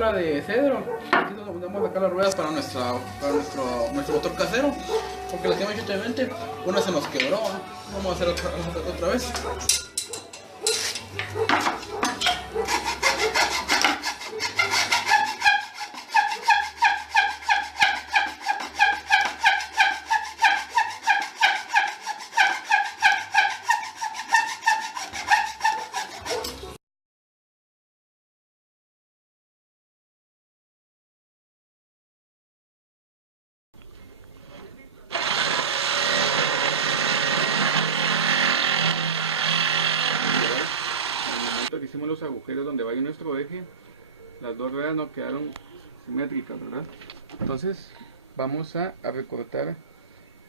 tabla de cedro. Aquí nos vamos a sacar las ruedas para nuestro motor casero, porque lastimosamente una se nos quebró. Vamos a hacer otra vez. Que hicimos los agujeros donde va a ir nuestro eje, las dos ruedas no quedaron simétricas, ¿verdad? Entonces vamos a recortar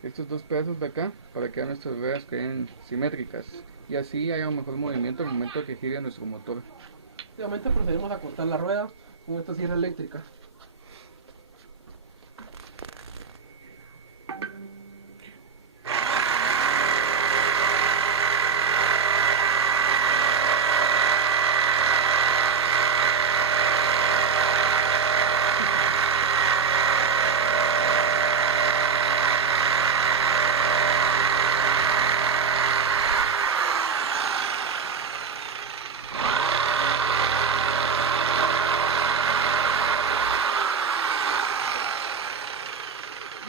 estos dos pedazos de acá para que nuestras ruedas queden simétricas y así haya un mejor movimiento al momento que gire nuestro motor. Nuevamente procedemos a cortar la rueda con esta sierra eléctrica.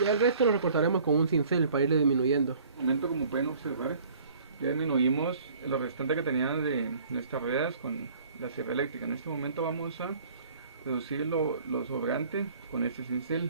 Y el resto lo recortaremos con un cincel para irle disminuyendo. En el momento, como pueden observar, ya disminuimos lo restante que tenían de nuestras ruedas con la sierra eléctrica. En este momento vamos a reducir lo sobrante con este cincel.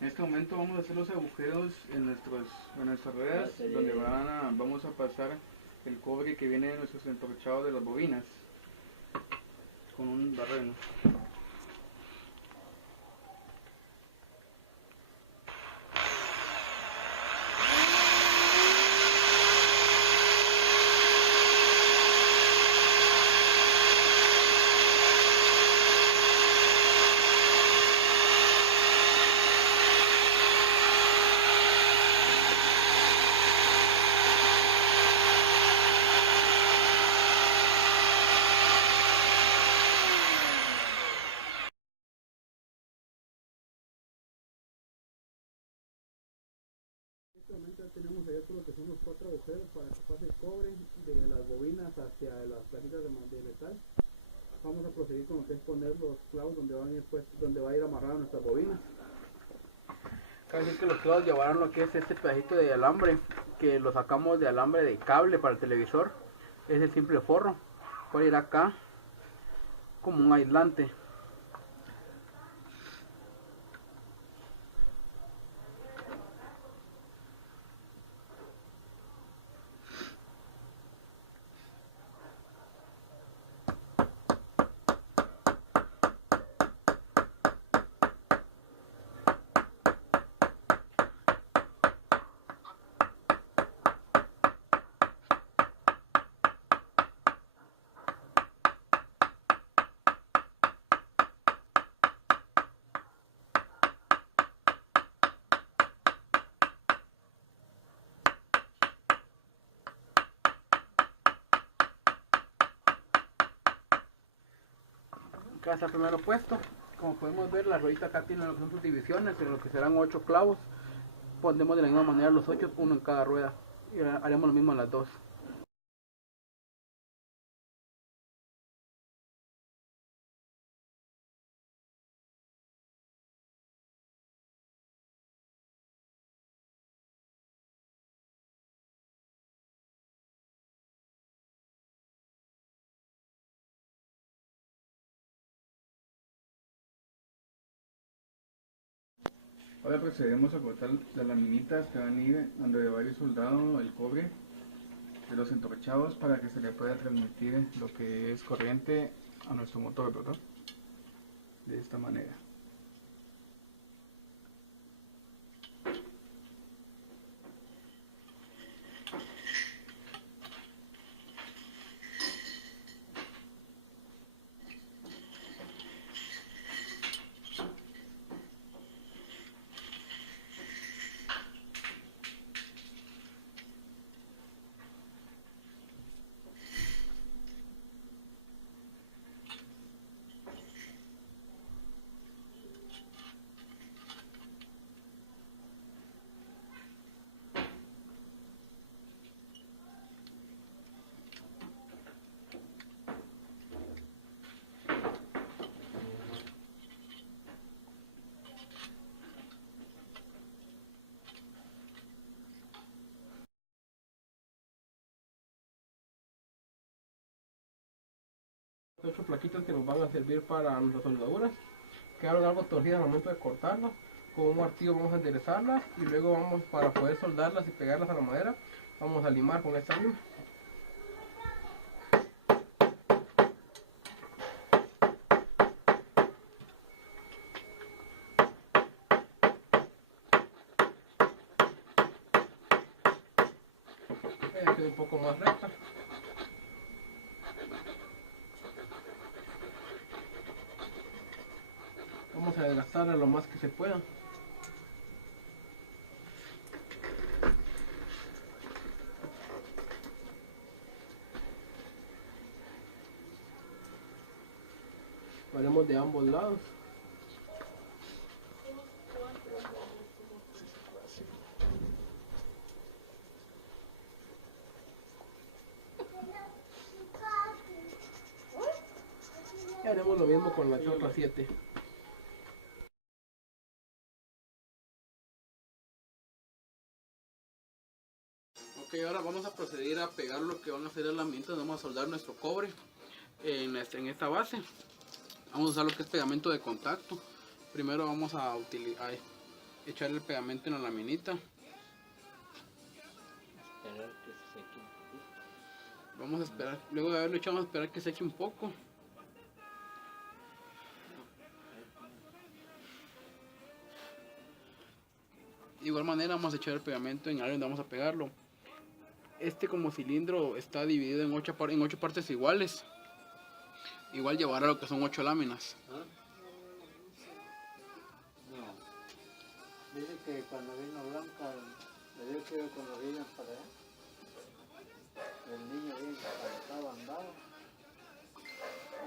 En este momento vamos a hacer los agujeros en nuestras ruedas donde vamos a pasar el cobre que viene de nuestros entorchados de las bobinas con un barreno. Tenemos allá todo lo que son los 4 agujeros para que pase el cobre de las bobinas hacia las plaquitas de metal. Vamos a proceder con lo que es poner los clavos donde va a ir amarrado nuestras bobinas. Cabe decir que los clavos llevarán lo que es este pedacito de alambre, que lo sacamos de alambre de cable para el televisor. Es el simple forro. Puede ir acá como un aislante. Acá está el primero puesto. Como podemos ver, la ruedita acá tiene lo que son sus divisiones, en lo que serán 8 clavos. Pondremos de la misma manera los 8, uno en cada rueda. Y haremos lo mismo en las dos. Ahora procedemos a cortar las laminitas que van a ir donde va a ir soldado el cobre de los entorchados para que se le pueda transmitir lo que es corriente a nuestro motor, ¿verdad? De esta manera. 8 plaquitas que nos van a servir para nuestras soldaduras. Quedaron algo torcidas al momento de cortarlas. Con un martillo vamos a enderezarlas y luego vamos, para poder soldarlas y pegarlas a la madera, vamos a limar con esta lima. Ella queda un poco más recta. Vamos a desgastarla lo más que se pueda. Lo haremos de ambos lados. Y haremos lo mismo con la chorra 7. Ok, ahora vamos a proceder a pegar lo que van a ser las herramientas. Vamos a soldar nuestro cobre en esta base. Vamos a usar lo que es pegamento de contacto. Primero vamos a echar el pegamento en la laminita. Esperar que se seque un poquito. Vamos a esperar, luego de haberlo echado, vamos a esperar que seque un poco. De igual manera vamos a echar el pegamento en el área donde vamos a pegarlo. Este como cilindro está dividido en 8 partes iguales. Igual llevará lo que son 8 láminas. ¿Ah? No. Dice que cuando vino Blanca, le dio que con los niños para allá. El niño bien calentado andaba.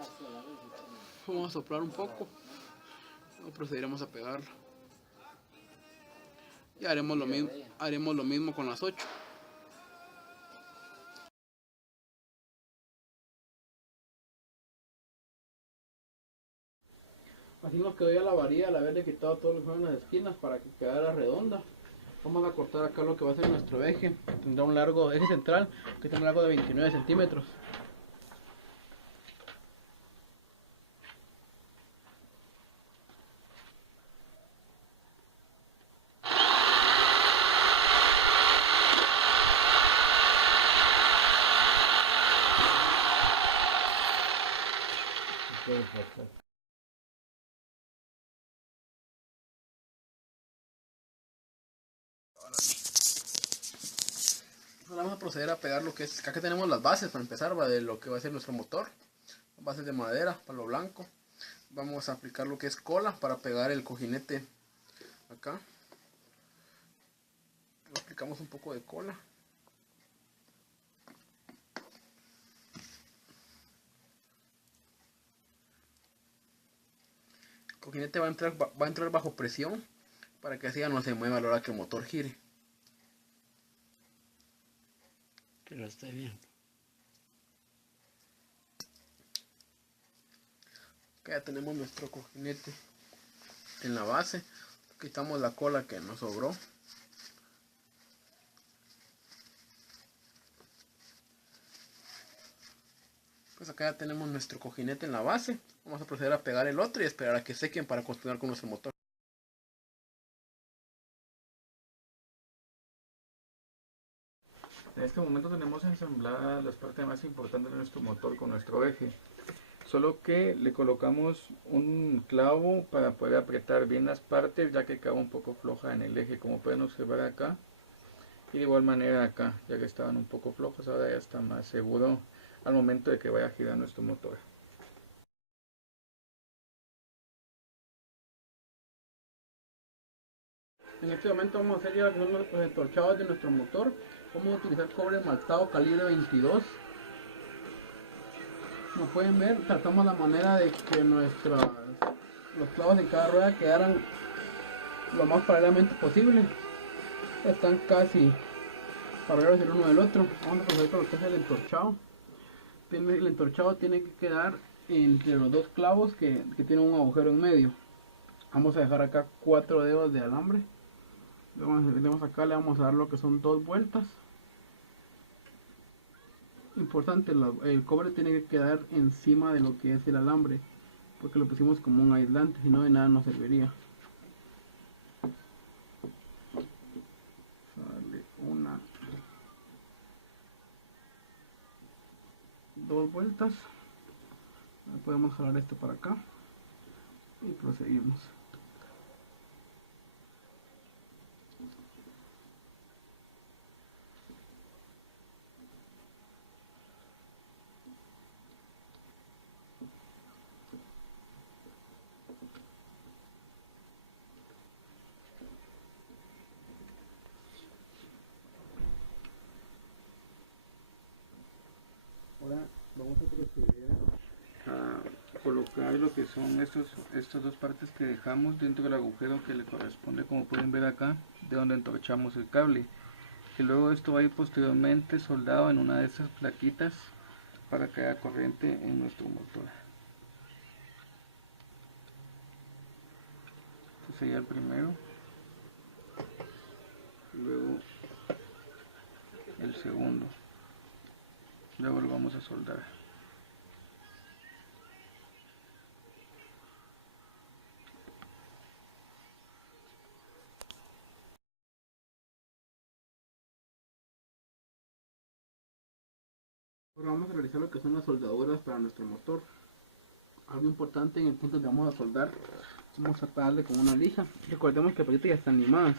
Hacia la vez. Vamos a soplar un poco. Luego procederemos a pegarlo. Y haremos lo mismo con las 8. Así nos quedó ya la varilla al haberle quitado todo lo que son las esquinas para que quedara redonda. Vamos a cortar acá lo que va a ser nuestro eje. Tendrá un largo eje central que tendrá un largo de 29 centímetros. Ahora vamos a proceder a pegar lo que es, acá tenemos las bases para empezar, de lo que va a ser nuestro motor. Bases de madera, palo blanco. Vamos a aplicar lo que es cola para pegar el cojinete acá. Le aplicamos un poco de cola. El cojinete va a entrar bajo presión para que así ya no se mueva a la hora que el motor gire. Que lo esté viendo. Acá ya tenemos nuestro cojinete en la base. Quitamos la cola que nos sobró. Pues acá ya tenemos nuestro cojinete en la base. Vamos a proceder a pegar el otro y esperar a que sequen para continuar con nuestro motor. En este momento tenemos ensambladas las partes más importantes de nuestro motor con nuestro eje. Solo que le colocamos un clavo para poder apretar bien las partes, ya que quedaba un poco floja en el eje, como pueden observar acá. Y de igual manera acá, ya que estaban un poco flojas, ahora ya está más seguro al momento de que vaya a girar nuestro motor. En este momento vamos a hacer ya los entorchados de nuestro motor. Vamos a utilizar cobre maltado calibre 22. Como pueden ver, tratamos la manera de que los clavos de cada rueda quedaran lo más paralelamente posible. Están casi paralelos el uno del otro. Vamos a proceder con lo que es el entorchado. El entorchado tiene que quedar entre los dos clavos que tienen un agujero en medio. Vamos a dejar acá 4 dedos de alambre. Acá le vamos a dar lo que son 2 vueltas. Importante, el cobre tiene que quedar encima de lo que es el alambre, porque lo pusimos como un aislante, si no de nada nos serviría. Darle una, dos vueltas. Podemos jalar esto para acá y proseguimos. Ahora vamos a proceder A colocar lo que son estas dos partes que dejamos dentro del agujero que le corresponde, como pueden ver acá, de donde entorchamos el cable. Y luego esto va a ir posteriormente soldado en una de esas plaquitas para que haya corriente en nuestro motor. Este sería el primero, luego el segundo, luego lo vamos a soldar. Ahora vamos a realizar lo que son las soldaduras para nuestro motor. Algo importante en el punto donde vamos a soldar, vamos a pegarle con una lija. Recordemos que las paquetes ya están limadas,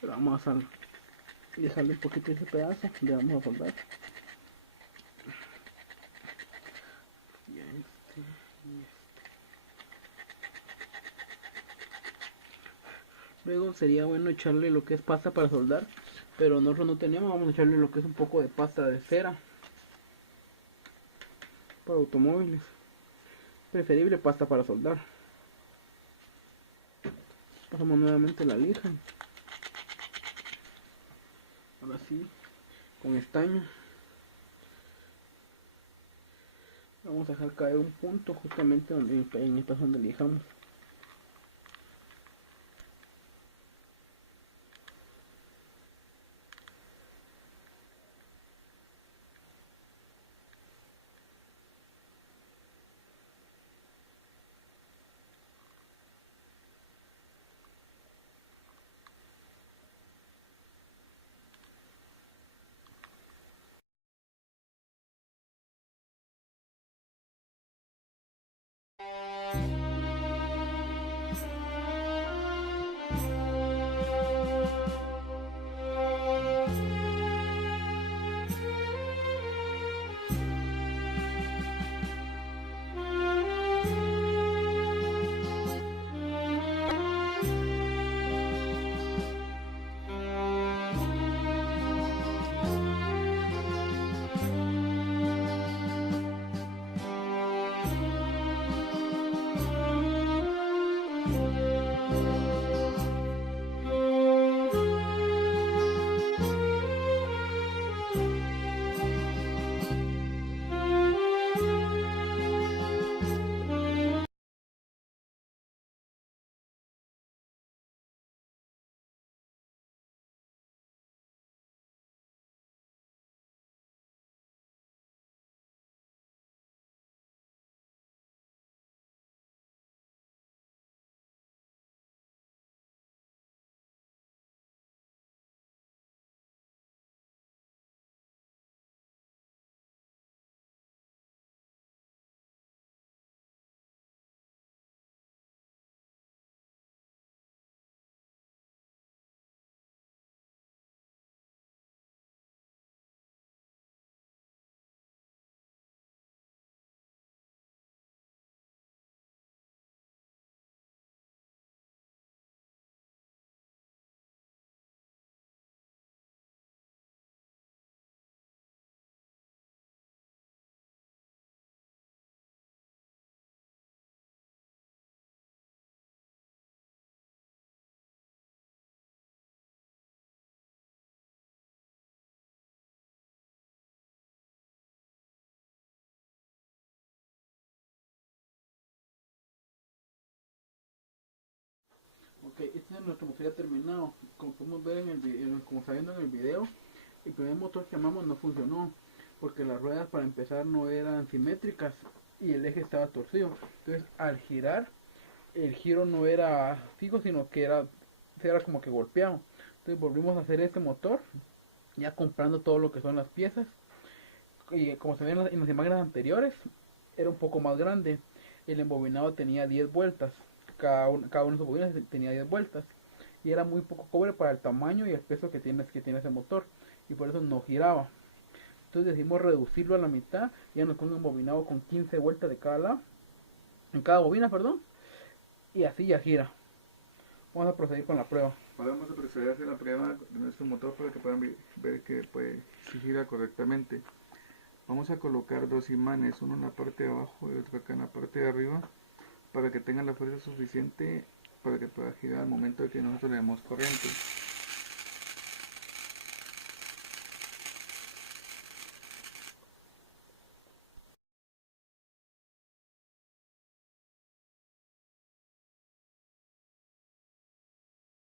pero vamos a dejarle un poquito de ese pedazo, le vamos a soldar. Y este, y este. Luego sería bueno echarle lo que es pasta para soldar, pero nosotros no tenemos, vamos a echarle lo que es un poco de pasta de cera para automóviles. Preferible pasta para soldar. Pasamos nuevamente la lija. Ahora sí, con estaño. Vamos a dejar caer un punto justamente en esta zona donde lijamos. Ok, este es nuestro motor ya terminado. Como podemos ver como está viendo en el video, el primer motor que llamamos no funcionó. porque las ruedas para empezar no eran simétricas y el eje estaba torcido. Entonces al girar, el giro no era fijo, sino que era como que golpeado. Entonces volvimos a hacer este motor, ya comprando todo lo que son las piezas. Y como se ven en las imágenes anteriores, era un poco más grande. El embobinado tenía 10 vueltas, cada uno de sus bobinas tenía 10 vueltas. Y era muy poco cobre para el tamaño y el peso que tiene ese motor, y por eso no giraba. Entonces decidimos reducirlo a la mitad, ya nos pongo un embobinado con 15 vueltas de cada lado, en cada bobina, perdón, y así ya gira. Vamos a proceder con la prueba. Ahora vamos a proceder a hacer la prueba de nuestro motor para que puedan ver que pues, si gira correctamente. Vamos a colocar dos imanes, uno en la parte de abajo y otro acá en la parte de arriba, para que tengan la fuerza suficiente para que pueda girar al momento de que nosotros le demos corriente.